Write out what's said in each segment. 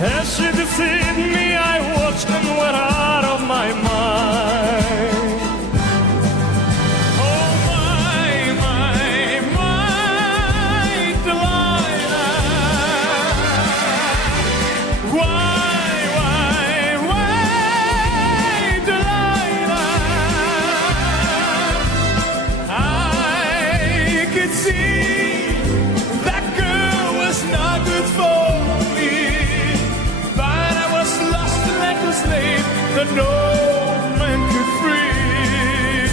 As she deceived me, I watched and went out of my mind. Oh, my Delilah. Why, Delilah? I could see that girl was not good for me, but I was lost like a slave that no man could free.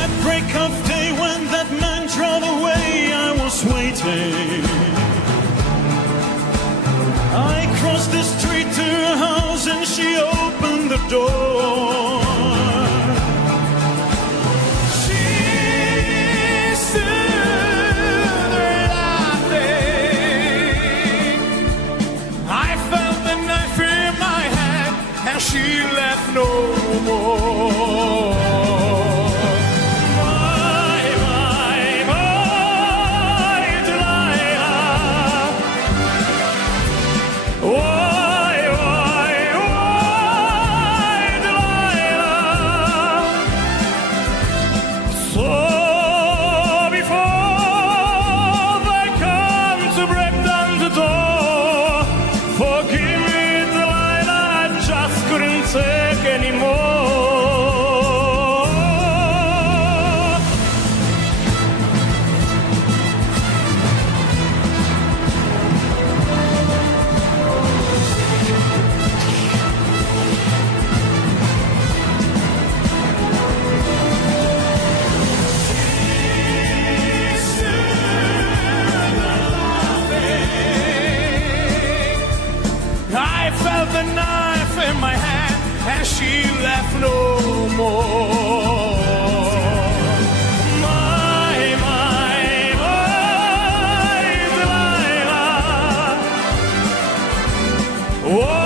At break of day when that man drove away, I was waiting. I crossed the street to her house and she opened the door. She stood there laughing. I felt the knife in my hand and she left no more. My Delilah. Why, Delilah? So before they come to break down the door, forgive me, Delilah, I just couldn't take anymore. I felt the knife in my hand and she left no more. My Delilah. Oh,